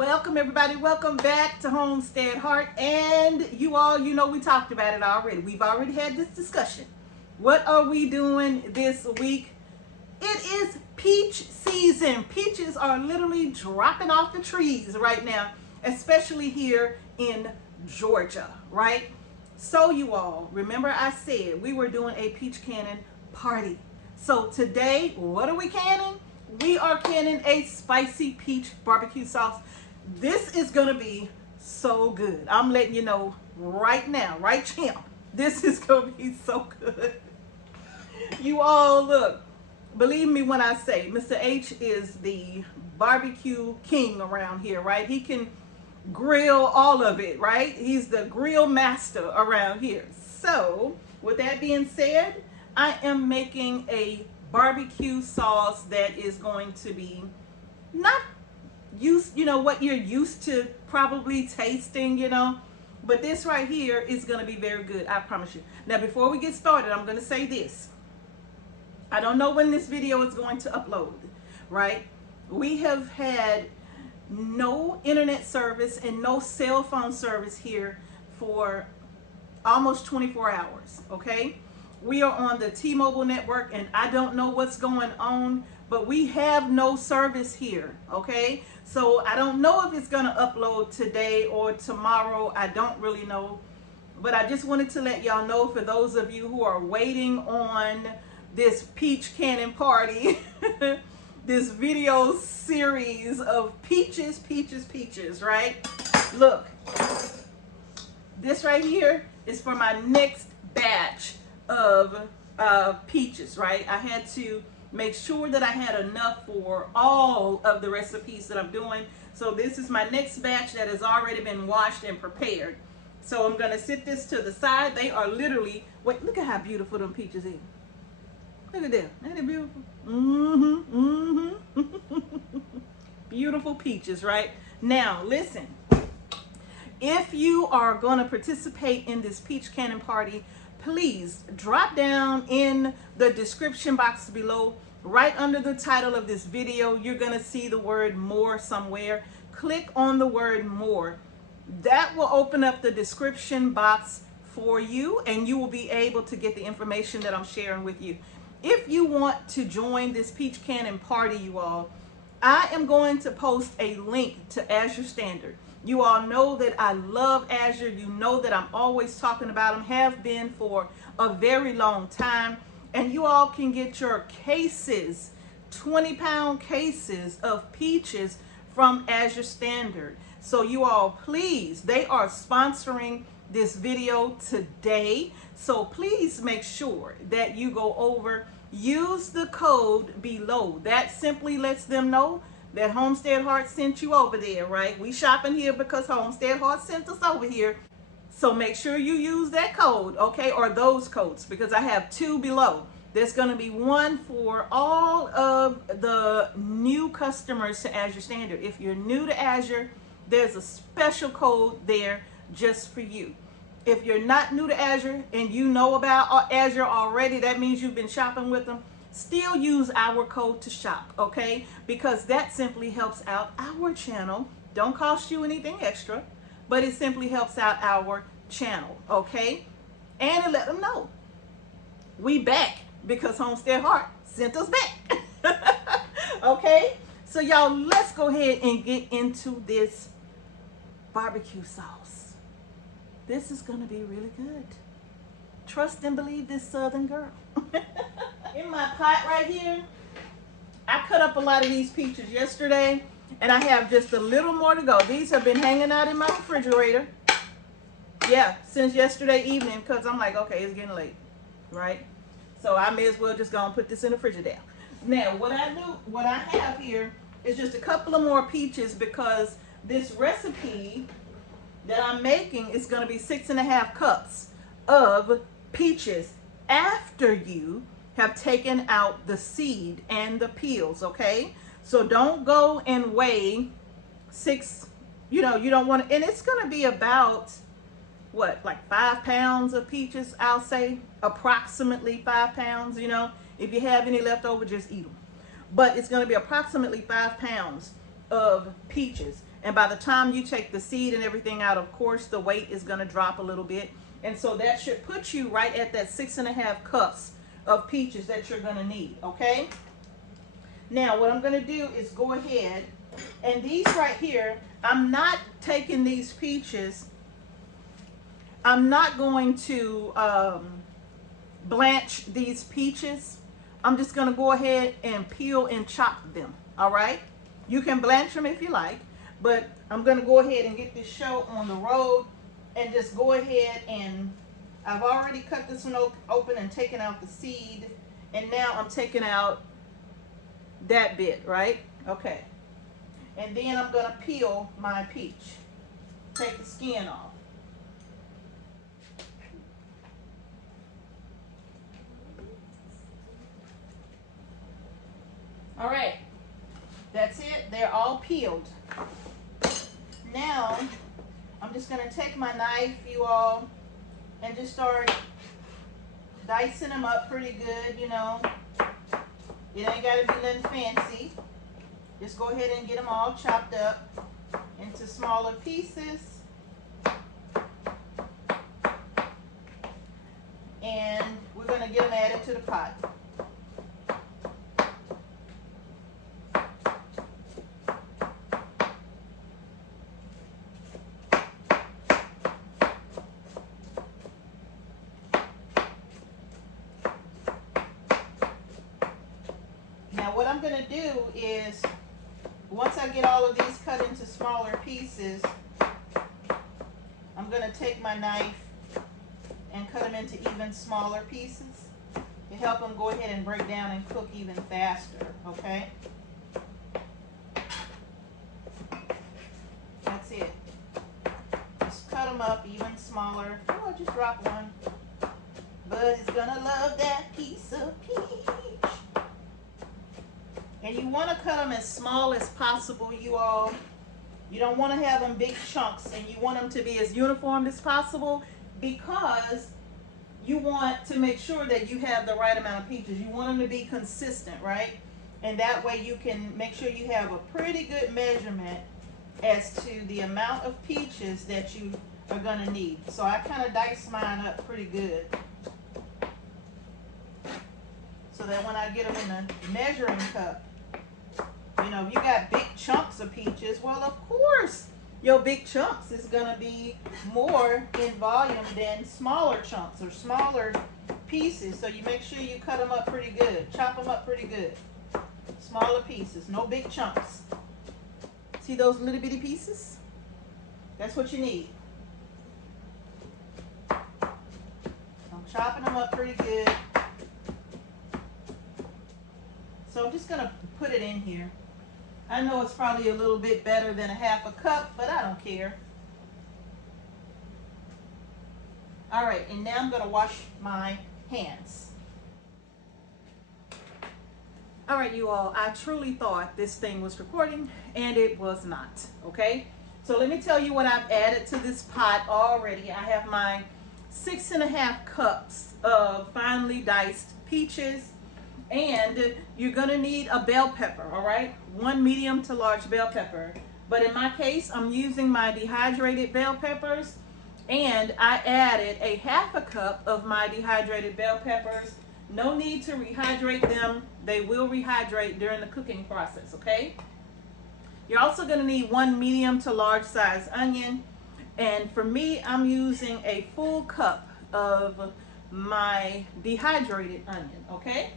Welcome everybody, welcome back to Homestead Heart. And you all, you know we talked about it already. We've already had this discussion. What are we doing this week? It is peach season. Peaches are literally dropping off the trees right now, especially here in Georgia, right? So you all, remember I said we were doing a peach canning party. So today, what are we canning? We are canning a spicy peach barbecue sauce. This is gonna be so good. I'm letting you know right now, right champ. This is gonna be so good. You all look, believe me when I say Mr. H is the barbecue king around here, right? He can grill all of it, right? He's the grill master around here. So with that being said, I am making a barbecue sauce that is going to be not used, you know, what you're used to probably tasting, you know, but this right here is going to be very good, I promise you. Now before we get started, I'm going to say this. I don't know when this video is going to upload, right? We have had no internet service and no cell phone service here for almost 24 hours, okay? We are on the T-Mobile network and I don't know what's going on, but we have no service here, okay? So I don't know if it's gonna upload today or tomorrow. I don't really know, but I just wanted to let y'all know, for those of you who are waiting on this peach canning party, this video series of peaches, right? Look, this right here is for my next batch of peaches, right? I had to make sure that I had enough for all of the recipes that I'm doing. So this is my next batch that has already been washed and prepared. So I'm gonna sit this to the side. They are literally, wait, look at how beautiful them peaches is. Look at them, ain't it beautiful? Beautiful peaches, right? Now listen, if you are gonna participate in this peach canning party, please drop down in the description box below. Right under the title of this video, you're gonna see the word more somewhere. Click on the word more. That will open up the description box for you and you will be able to get the information that I'm sharing with you. If you want to join this peach canning party, you all, I am going to post a link to AZURE Standard. You all know that I love AZURE. You know that I'm always talking about them, have been for a very long time. And you all can get your cases, 20-pound cases of peaches from AZURE Standard. So you all, please, they are sponsoring this video today. So please make sure that you go over, use the code below. That simply lets them know that Homestead Heart sent you over there, right? We shopping here because Homestead Heart sent us over here. So make sure you use that code, okay? Or those codes, because I have two below. There's gonna be one for all of the new customers to AZURE Standard. If you're new to AZURE, there's a special code there just for you. If you're not new to AZURE and you know about AZURE already, that means you've been shopping with them, still use our code to shop, okay? Because that simply helps out our channel. Don't cost you anything extra, but it simply helps out our channel, okay? And it let them know we back because Homestead Heart sent us back. Okay? So y'all, let's go ahead and get into this barbecue sauce. This is gonna be really good. Trust and believe this Southern girl. In my pot right here, I cut up a lot of these peaches yesterday and I have just a little more to go. These have been hanging out in my refrigerator, yeah, since yesterday evening, because I'm like, okay, it's getting late, right? So I may as well just go and put this in the Frigidaire. Now what I have here is just a couple of more peaches, because this recipe that I'm making is going to be 6.5 cups of peaches after you have taken out the seed and the peels, okay? So don't go and weigh 6, you know, you don't want to, and it's going to be about, what, like 5 pounds of peaches, I'll say, approximately 5 pounds, you know. If you have any left over, just eat them. But it's going to be approximately 5 pounds. of peaches. And by the time you take the seed and everything out, of course, the weight is going to drop a little bit. And so that should put you right at that 6.5 cups of peaches that you're going to need, okay? Now, what I'm going to do is go ahead, and these right here, I'm not taking these peaches, I'm not going to blanch these peaches. I'm just going to go ahead and peel and chop them, all right? You can blanch them if you like, but I'm going to go ahead and get this show on the road and just go ahead and I've already cut this one open and taken out the seed, and now I'm taking out that bit, right? Okay. And then I'm going to peel my peach. Take the skin off. All right. That's it. They're all peeled. Now, I'm just going to take my knife, you all, and just start dicing them up pretty good, you know. It ain't got to be nothing fancy. Just go ahead and get them all chopped up into smaller pieces. And we're going to get them added to the pot. Now what I'm going to do is, once I get all of these cut into smaller pieces, I'm going to take my knife and cut them into even smaller pieces to help them go ahead and break down and cook even faster, okay? That's it. Just cut them up even smaller. Oh, I just dropped one. But it's going to love that piece of peach. And you want to cut them as small as possible, you all. You don't want to have them big chunks, and you want them to be as uniform as possible because you want to make sure that you have the right amount of peaches. You want them to be consistent, right? And that way you can make sure you have a pretty good measurement as to the amount of peaches that you are going to need. So I kind of dice mine up pretty good, so that when I get them in the measuring cup, you know, if you got big chunks of peaches, well, of course, your big chunks is going to be more in volume than smaller chunks or smaller pieces. So you make sure you cut them up pretty good. Chop them up pretty good. Smaller pieces, no big chunks. See those little bitty pieces? That's what you need. So I'm chopping them up pretty good. So I'm just going to put it in here. I know it's probably a little bit better than a half a cup, but I don't care. All right, and now I'm going to wash my hands. All right, you all, I truly thought this thing was recording, and it was not, okay? So let me tell you what I've added to this pot already. I have my 6.5 cups of finely diced peaches. And you're going to need a bell pepper, all right? 1 medium to large bell pepper. But in my case, I'm using my dehydrated bell peppers. And I added a half a cup of my dehydrated bell peppers. No need to rehydrate them. They will rehydrate during the cooking process, okay? You're also going to need 1 medium to large size onion. And for me, I'm using a full cup of my dehydrated onion, okay?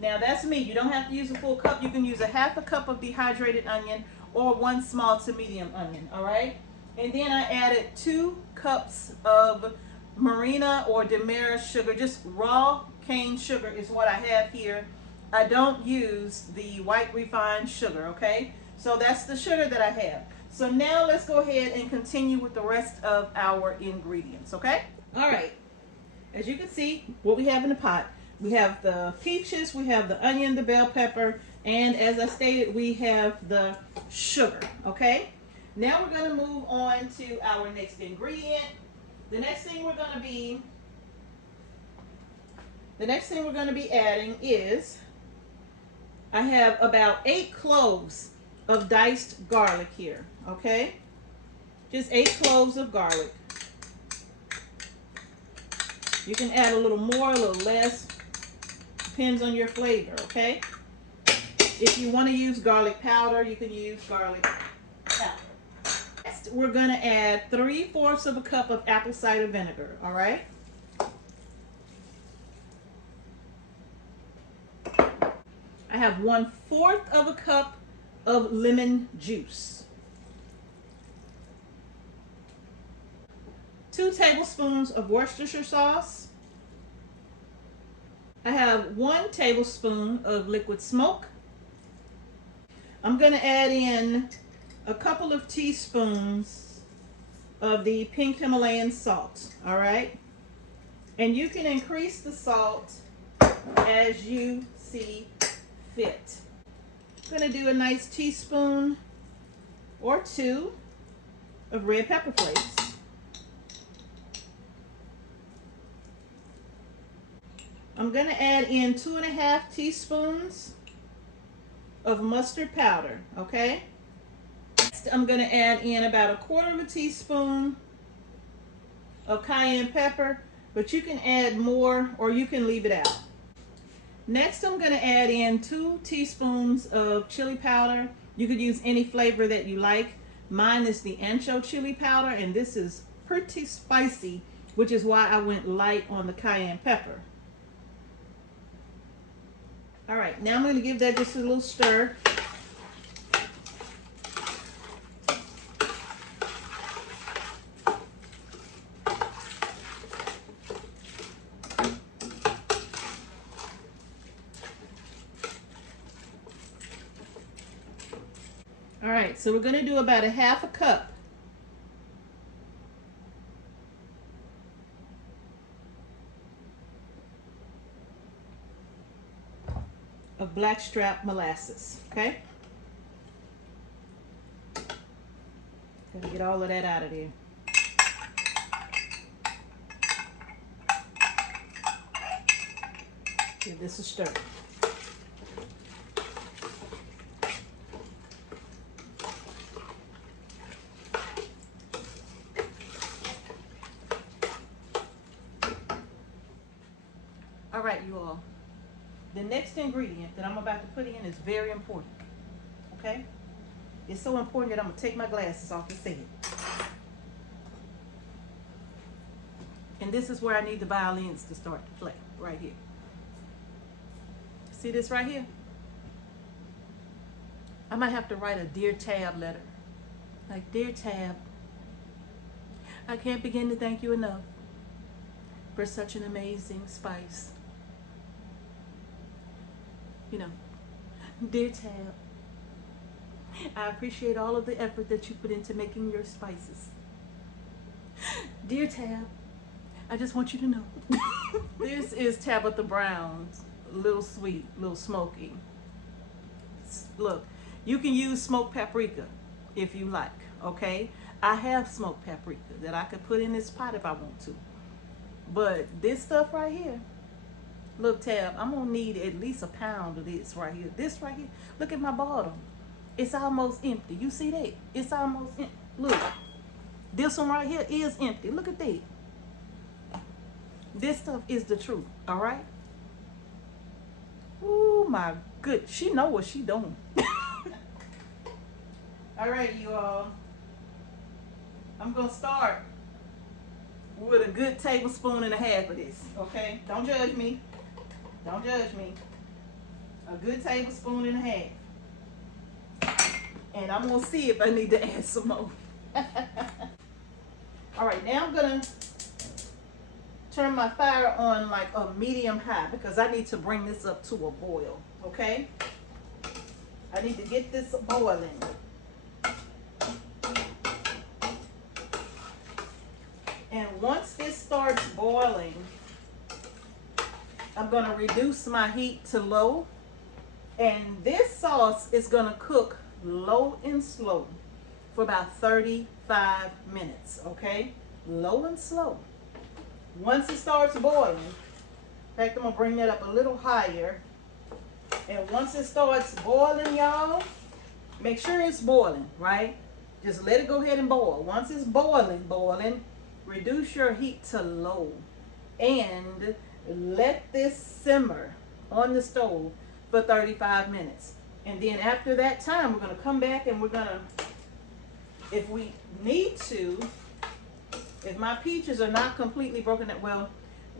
Now that's me. You don't have to use a full cup. You can use a half a cup of dehydrated onion or 1 small to medium onion, all right? And then I added 2 cups of Marina or Demerara sugar. Just raw cane sugar is what I have here. I don't use the white refined sugar, okay? So that's the sugar that I have. So now let's go ahead and continue with the rest of our ingredients, okay? All right. As you can see, what we have in the pot. We have the peaches, we have the onion, the bell pepper, and as I stated, we have the sugar, okay? Now we're going to move on to our next ingredient. The next thing we're going to be adding is, I have about 8 cloves of diced garlic here, okay? Just 8 cloves of garlic. You can add a little more, a little less. Depends on your flavor, okay? If you want to use garlic powder, you can use garlic powder. Next, we're going to add 3/4 of a cup of apple cider vinegar, all right? I have 1/4 of a cup of lemon juice. 2 tablespoons of Worcestershire sauce. I have 1 tablespoon of liquid smoke. I'm going to add in a couple of teaspoons of the pink Himalayan salt, all right? And you can increase the salt as you see fit. I'm going to do a nice teaspoon or 2 of red pepper flakes. I'm going to add in 2.5 teaspoons of mustard powder, okay? Next, I'm going to add in about 1/4 teaspoon of cayenne pepper, but you can add more or you can leave it out. Next, I'm going to add in 2 teaspoons of chili powder. You could use any flavor that you like. Mine is the ancho chili powder, and this is pretty spicy, which is why I went light on the cayenne pepper. All right, now I'm going to give that just a little stir. All right, so we're going to do about 1/2 cup of blackstrap molasses, okay? Gotta get all of that out of there. Give this a stir. All right, you all. The next ingredient that I'm about to put in is very important, okay? It's so important that I'm going to take my glasses off to see it. And this is where I need the violins to start to play, right here. See this right here? I might have to write a Dear Tab letter. Like, Dear Tab, I can't begin to thank you enough for such an amazing spice. You know, Dear Tab, I appreciate all of the effort that you put into making your spices. Dear Tab, I just want you to know. This is Tabitha Brown's Little Sweet, Little Smoky. Look, you can use smoked paprika if you like, okay? I have smoked paprika that I could put in this pot if I want to. But this stuff right here, look, Tab, I'm gonna need at least 1 pound of this right here. This right here, look at my bottle. It's almost empty. You see that? It's almost empty. Look, this one right here is empty. Look at that. This stuff is the truth, all right? Oh my good, she know what she doing. All right, you all. I'm gonna start with a good 1.5 tablespoons of this, okay? Don't judge me. Don't judge me. A good 1.5 tablespoons. And I'm gonna see if I need to add some more. All right, now I'm gonna turn my fire on like a medium high because I need to bring this up to a boil, okay? I need to get this boiling. And once this starts boiling, I'm gonna reduce my heat to low. And this sauce is gonna cook low and slow for about 35 minutes, okay? Low and slow. Once it starts boiling, in fact, I'm gonna bring that up a little higher. And once it starts boiling, y'all, make sure it's boiling, right? Just let it go ahead and boil. Once it's boiling, reduce your heat to low and let this simmer on the stove for 35 minutes. And then after that time, we're gonna come back and we're gonna, if we need to, if my peaches are not completely broken down, well,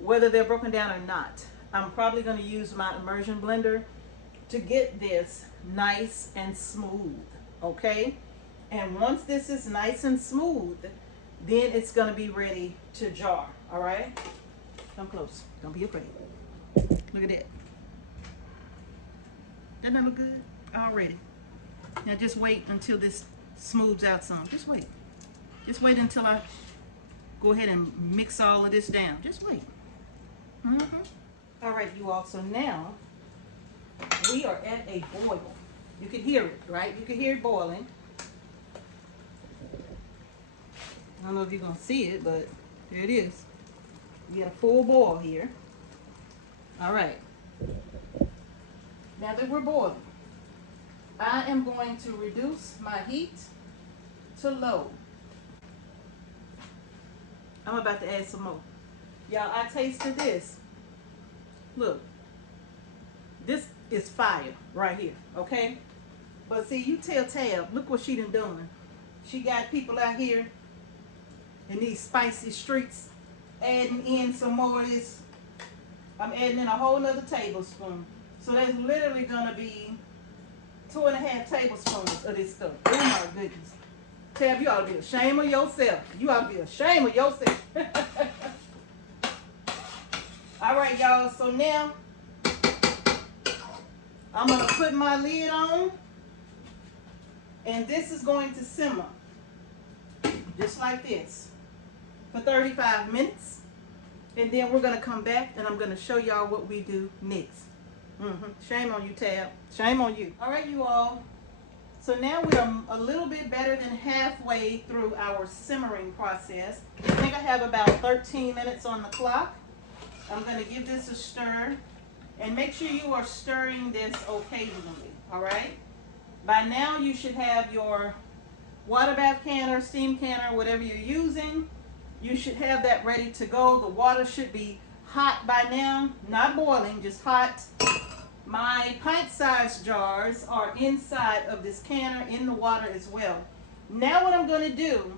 whether they're broken down or not, I'm probably gonna use my immersion blender to get this nice and smooth, okay? And once this is nice and smooth, then it's gonna be ready to jar, all right? Come close, don't be afraid. Look at that. Doesn't that look good already? Now just wait until this smooths out some. Just wait. Just wait until I go ahead and mix all of this down. Just wait. All right, you all, so now we are at a boil. You can hear it, right? You can hear it boiling. I don't know if you're gonna see it, but there it is. We got a full boil here. All right. Now that we're boiling, I am going to reduce my heat to low. I'm about to add some more. Y'all, I tasted this. Look, this is fire right here, okay? But see, you tell Tab, look what she done. She got people out here in these spicy streets adding in some more of this. I'm adding in a whole nother tablespoon. So that's literally gonna be 2.5 tablespoons of this stuff. Oh my goodness. Tab, you ought to be ashamed of yourself. You ought to be ashamed of yourself. All right, y'all, so now I'm gonna put my lid on and this is going to simmer just like this for 35 minutes. And then we're gonna come back and I'm gonna show y'all what we do next. Shame on you, Tab. Shame on you. All right, you all. So now we're a little bit better than halfway through our simmering process. I think I have about 13 minutes on the clock. I'm going to give this a stir. And make sure you are stirring this occasionally, all right? By now you should have your water bath canner, steam canner, whatever you're using. You should have that ready to go. The water should be hot by now, not boiling, just hot. My pint-sized jars are inside of this canner in the water as well. Now what I'm going to do,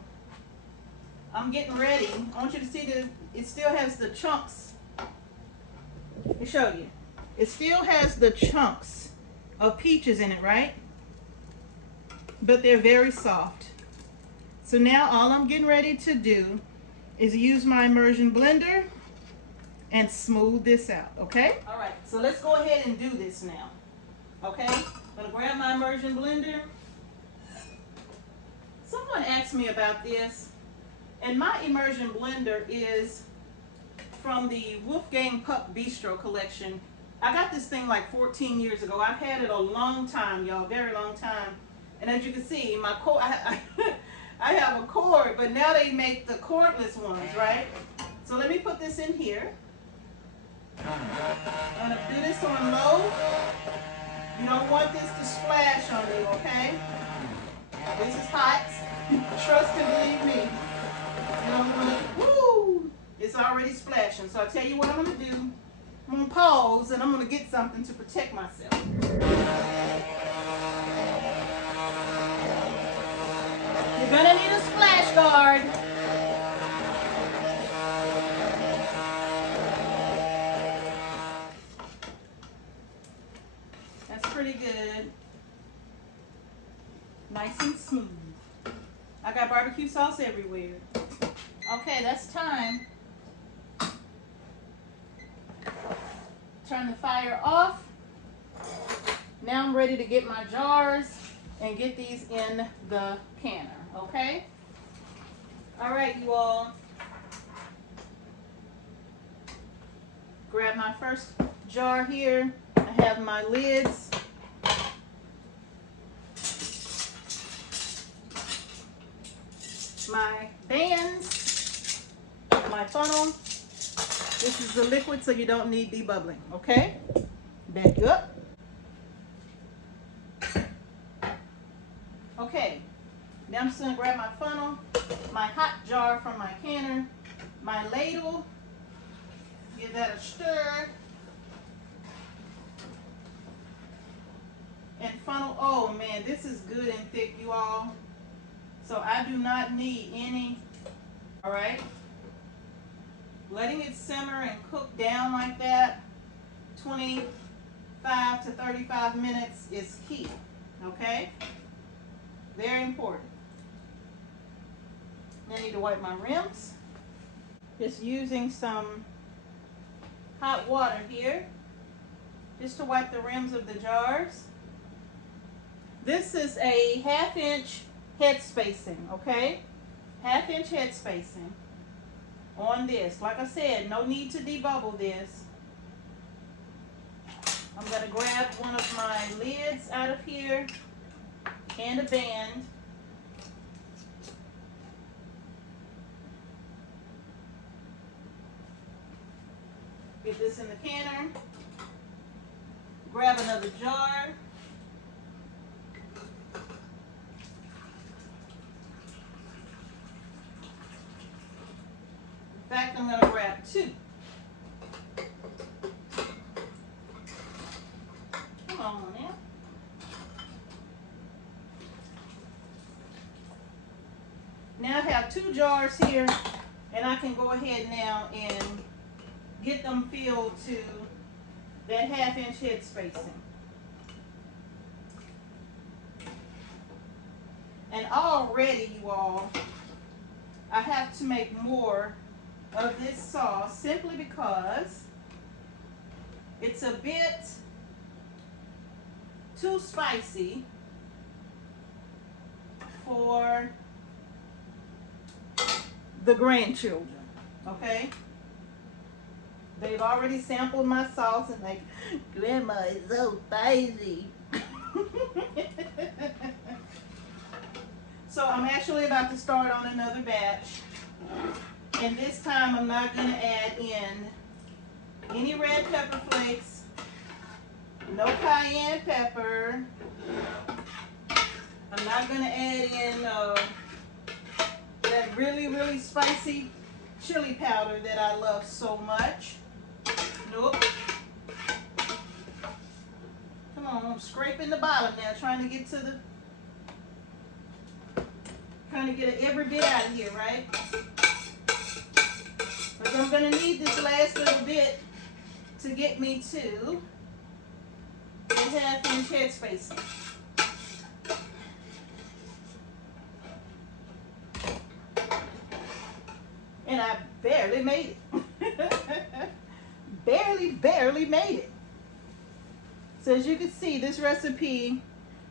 I'm getting ready. I want you to see that it still has the chunks. Let me show you. It still has the chunks of peaches in it, right? But they're very soft. So now all I'm getting ready to do is use my immersion blender and smooth this out, okay? All right, so let's go ahead and do this now, okay? I'm gonna grab my immersion blender. Someone asked me about this, and my immersion blender is from the Wolfgang Pup Bistro collection. I got this thing like 14 years ago. I've had it a long time, y'all, very long time. And as you can see, my cord, I have a cord, but now they make the cordless ones, right? So let me put this in here. I'm going to do this on low. You don't want this to splash on you, okay? This is hot. Trust and believe me. And I'm going to, woo! It's already splashing. So I'll tell you what I'm going to do. I'm going to pause and I'm going to get something to protect myself. You're going to need a splash guard. Pretty good. Nice and smooth. I got barbecue sauce everywhere. Okay, that's time. Turn the fire off. Now I'm ready to get my jars and get these in the canner, okay? All right, you all. Grab my first jar here. I have my lids. My bands, my funnel. This is the liquid, so you don't need debubbling, okay? Back you up. I'm just gonna grab my funnel, my hot jar from my canner, my ladle, give that a stir, and funnel. Oh man, this is good and thick, you all. So I do not need any. All right. Letting it simmer and cook down like that, 25 to 35 minutes is key. Okay? Very important. Now I need to wipe my rims. Just using some hot water here, just to wipe the rims of the jars. This is a 1/2 inch head spacing, okay? 1/2 inch head spacing on this. Like I said, no need to debubble this. I'm going to grab one of my lids out of here and a band. Get this in the canner. Grab another jar. In fact, I'm going to grab 2. Come on now. Now I have 2 jars here, and I can go ahead now and get them filled to that 1/2 inch head spacing. And already, you all, I have to make more of this sauce simply because it's a bit too spicy for the grandchildren, okay? They've already sampled my sauce and like, Grandma, it's so spicy. So I'm actually about to start on another batch. And this time I'm not going to add in any red pepper flakes, no cayenne pepper. I'm not going to add in that really, really spicy chili powder that I love so much. Nope. Come on, I'm scraping the bottom now, trying to get every bit out of here, right? But I'm gonna need this last little bit to get me to the 1/2 inch head spacing. And I barely made it. barely made it. So as you can see, this recipe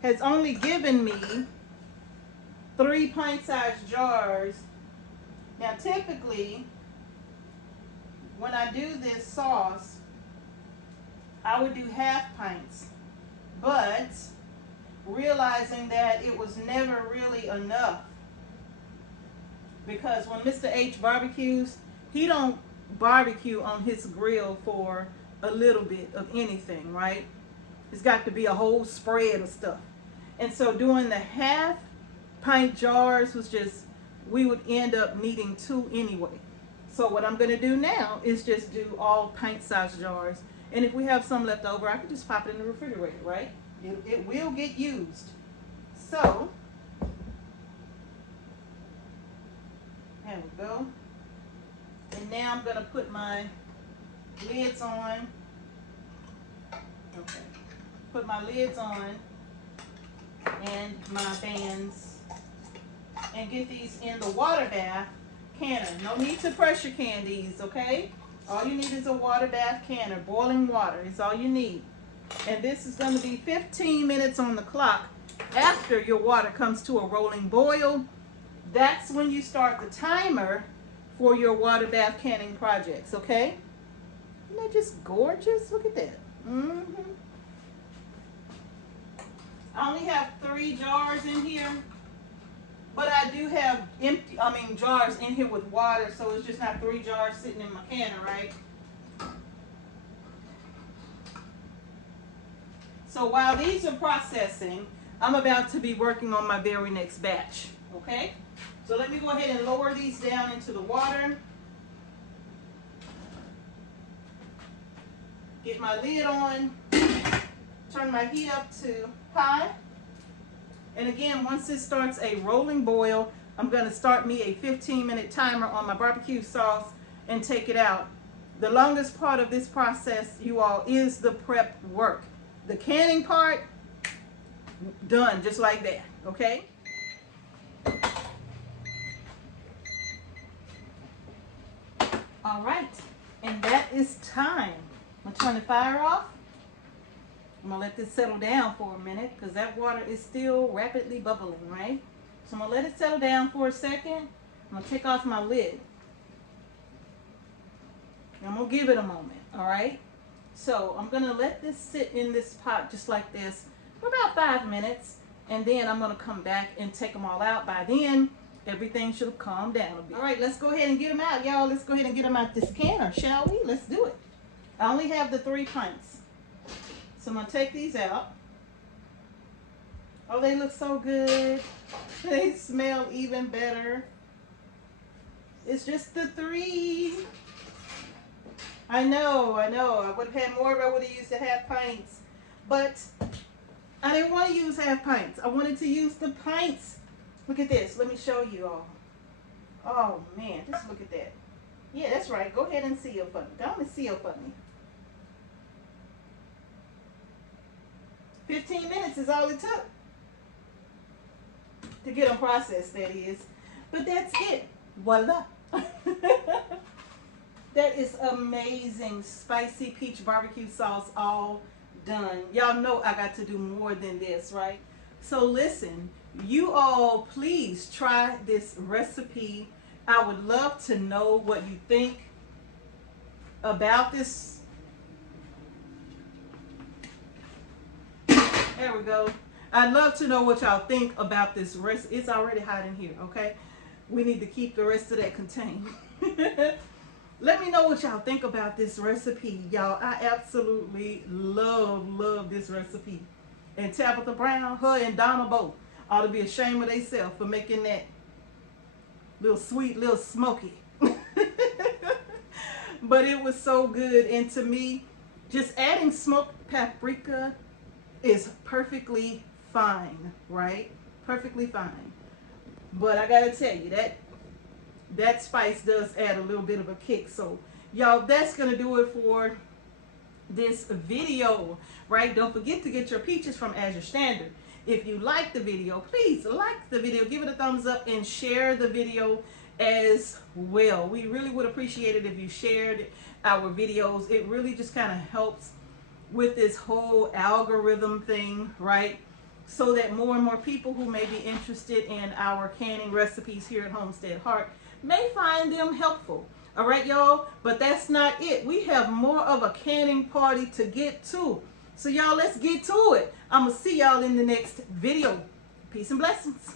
has only given me 3 pint-sized jars. Now typically, when I do this sauce, I would do 1/2 pints. But realizing that it was never really enough, because when Mr. H barbecues, he don't barbecue on his grill for a little bit of anything, right? It's got to be a whole spread of stuff. And so doing the 1/2 pint jars was just, we would end up needing 2 anyway. So what I'm going to do now is just do all pint-sized jars. And if we have some left over, I can just pop it in the refrigerator, right? It will get used. So, there we go. And now I'm going to put my lids on. Okay. Put my lids on and my bands and get these in the water bath canner. No need to pressure can these, okay? All you need is a water bath canner. Boiling water is all you need. And this is going to be 15 minutes on the clock after your water comes to a rolling boil. That's when you start the timer for your water bath canning projects, okay? Isn't that just gorgeous? Look at that. I only have 3 jars in here, but I do have jars in here with water, so it's just not 3 jars sitting in my canner, right? So while these are processing, I'm about to be working on my very next batch, Okay, so let me go ahead and lower these down into the water. Get my lid on, turn my heat up to high. And again, once this starts a rolling boil, I'm going to start me a 15-minute timer on my barbecue sauce and take it out. The longest part of this process, you all, is the prep work. The canning part, done just like that, okay? All right, and that is time. I'm gonna turn the fire off. I'm gonna let this settle down for a minute because that water is still rapidly bubbling, right? So I'm gonna let it settle down for a second. I'm gonna take off my lid. I'm gonna give it a moment, all right? So I'm gonna let this sit in this pot just like this for about 5 minutes, and then I'm gonna come back and take them all out. By then, everything should have calmed down a bit. All right, let's go ahead and get them out, y'all. Let's go ahead and get them out this canner, shall we? Let's do it. I only have the 3 pints. So I'm gonna take these out. Oh, they look so good. They smell even better. It's just the 3. I know. I would have had more if I would have used the half pints. But I didn't want to use half pints. I wanted to use the pints. Look at this. Let me show you all. Oh, man. Just look at that. Yeah, that's right. Go ahead and seal for me. Go on and seal for me. 15 minutes is all it took to get them processed, that is. But that's it. Voila. That is amazing spicy peach barbecue sauce all done. Y'all know I got to do more than this, right? So listen, you all please try this recipe. I would love to know what you think about this. There we go. I'd love to know what y'all think about this recipe. It's already hot in here, okay? We need to keep the rest of that contained. Let me know what y'all think about this recipe, y'all. I absolutely love this recipe. And Tabitha Brown, her and Donna both ought to be ashamed of themselves for making that little sweet, little smoky. But it was so good. And to me, just adding smoked paprika is perfectly fine, right? Perfectly fine. But I gotta tell you, that spice does add a little bit of a kick. So y'all, that's gonna do it for this video, right? Don't forget to get your peaches from AZURE Standard. If you like the video, please like the video, give it a thumbs up, and share the video as well. We really would appreciate it if you shared our videos. It really just kind of helps with this whole algorithm thing, right? So that more and more people who may be interested in our canning recipes here at Homestead Heart may find them helpful. All right, y'all, but that's not it. We have more of a canning party to get to. So y'all, let's get to it. I'm gonna see y'all in the next video. Peace and blessings.